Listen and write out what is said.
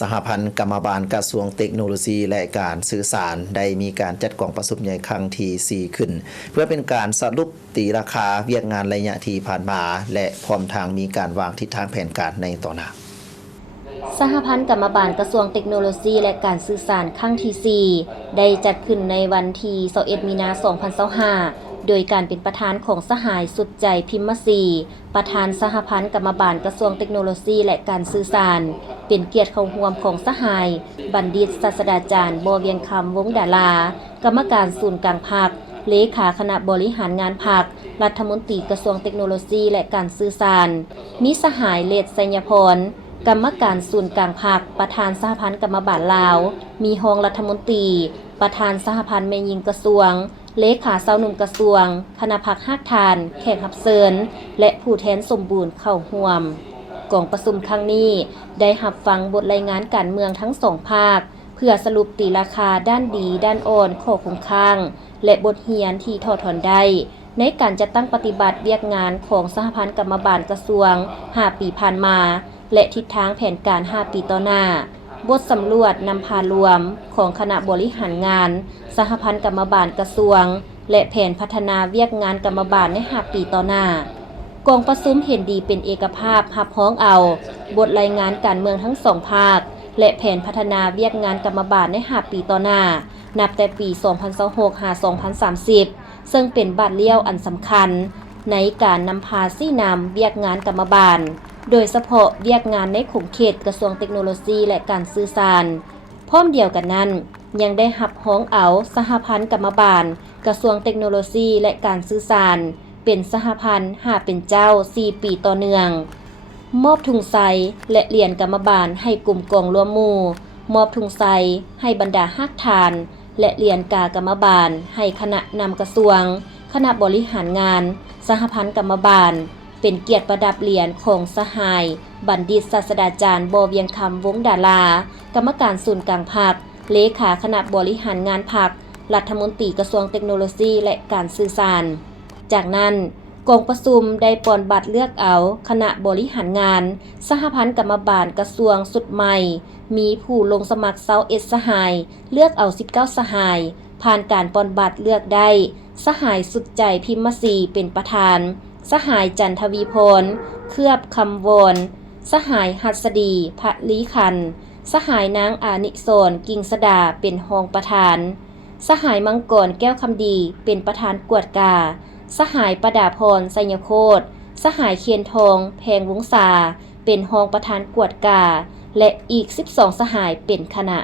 สหพันธ์กรรมบาลกระทรวงเทคโนโลยีและการสื่อสารได้มีการจัดกองประชุมใหญ่ครั้งที่4ขึ้นเพื่อเป็นการสรุปตีราคาเวียกงานระยะที่ผ่านมาและพร้อมทางมีการวางทิศทางแผนการในต่อหน้าสหพันธ์กรรมบาลกระทรวงเทคโนโลยีและการสื่อสารครั้งที่4ได้จัดขึ้นในวันที่21มีนาคม2025โดยการเป็นประธานของสหายสุดใจพิมพ์ศรีประธานสหพันธ์กรรมบาลกระทรวงเทคโนโลยีและการสื่อสารเป็นเกียรติเข้าร่วมของสหายบัณฑิตศาสตราจารย์บัวเวียงคำวงศ์ดารากรรมการศูนย์กลางพรรคเลขาคณะบริหารงานพรรครัฐมนตรีกระทรวงเทคโนโลยีและการสื่อสารมีสหายเลศสัญญพรกรรมการศูนย์กลางพรรคประธานสหพันธ์กรรมบาลลาวมีรองรัฐมนตรีประธานสหพันธ์แม่หญิงกระทรวงเลขาสาวหนุ่มกระทรวงคณะพรรคฮักทานแขกรับเชิญและผู้แทนสมบูรณ์เข้าร่วมกองประชุมครั้งนี้ได้รับฟังบทรายงานการเมืองทั้งสองภาคเพื่อสรุปตีราคาด้านดีด้านอ่อนข้อคงค้างและบทเรียนที่ถอดถอนได้ในการจัดตั้งปฏิบัติเวียกงานของสหพันธ์กรรมบาลกระทรวง5 ปีผ่านมาและทิศทางแผนการ5 ปีต่อหน้าบทสำรวจนำพารวมของคณะบริหารงานสหพันธ์กรรมบาลกระทรวงและแผนพัฒนาเวียกงานกรรมบาลใน5 ปีต่อหน้ากองประชุมเห็นดีเป็นเอกภาพรับพ้องเอาบทรายงานการเมืองทั้งสองภาคและแผนพัฒนาเวียกงานกรรมบาลใน5 ปีต่อหน้านับแต่ปี 2026 หา 2030 ซึ่งเป็นบาทเลี้ยวอันสำคัญในการนำพาซี่นำเวียกงานกรรมบาลโดยเฉพาะเวียกงานในขงเขตกระทรวงเทคโนโลยีและการสื่อสารพร้อมเดียวกันนั้นยังได้รับฮ้องเอาสหพันธ์กรรมบาลกระทรวงเทคโนโลยีและการสื่อสารเป็นสหพันธ์หาเป็นเจ้า4 ปีต่อเนื่องมอบถุงใสและเหรียญกรรมบาลให้กลุ่มกองร่วมหมู่มอบถุงใสให้บรรดาฮักทานและเหรียญกากรรมบาลให้คณะนำกระทรวงคณะบริหารงานสหพันธ์กรรมบาลเป็นเกียรติประดับเหรียญของสหายบัณฑิตศาสตราจารย์บัวเวียงคำวงศ์ดารากรรมการศูนย์กลางพรรคเลขาคณะบริหารงานพรรครัฐมนตรีกระทรวงเทคโนโลยีและการสื่อสารจากนั้นกองประชุมได้ปอนบัตรเลือกเอาคณะบริหารงานสหพันธ์กรรมบาลกระทรวงสุดใหม่มีผู้ลงสมัคร21 สหายเลือกเอา19 สหายผ่านการปอนบัตรเลือกได้สหายสุดใจพิมพ์ศรีเป็นประธานสหายจันทวีพรเคลือบคำวอนสหายหัสดีพะลีคันสหายนางอานิโซนกิ่งสดาเป็นรองประธานสหายมังกรแก้วคำดีเป็นประธานกวดกาสหายประดาพรไสยโคตสหายเคียนทองแพงวงศาเป็นรองประธานกวดกาและอีก12 สหายเป็นคณะ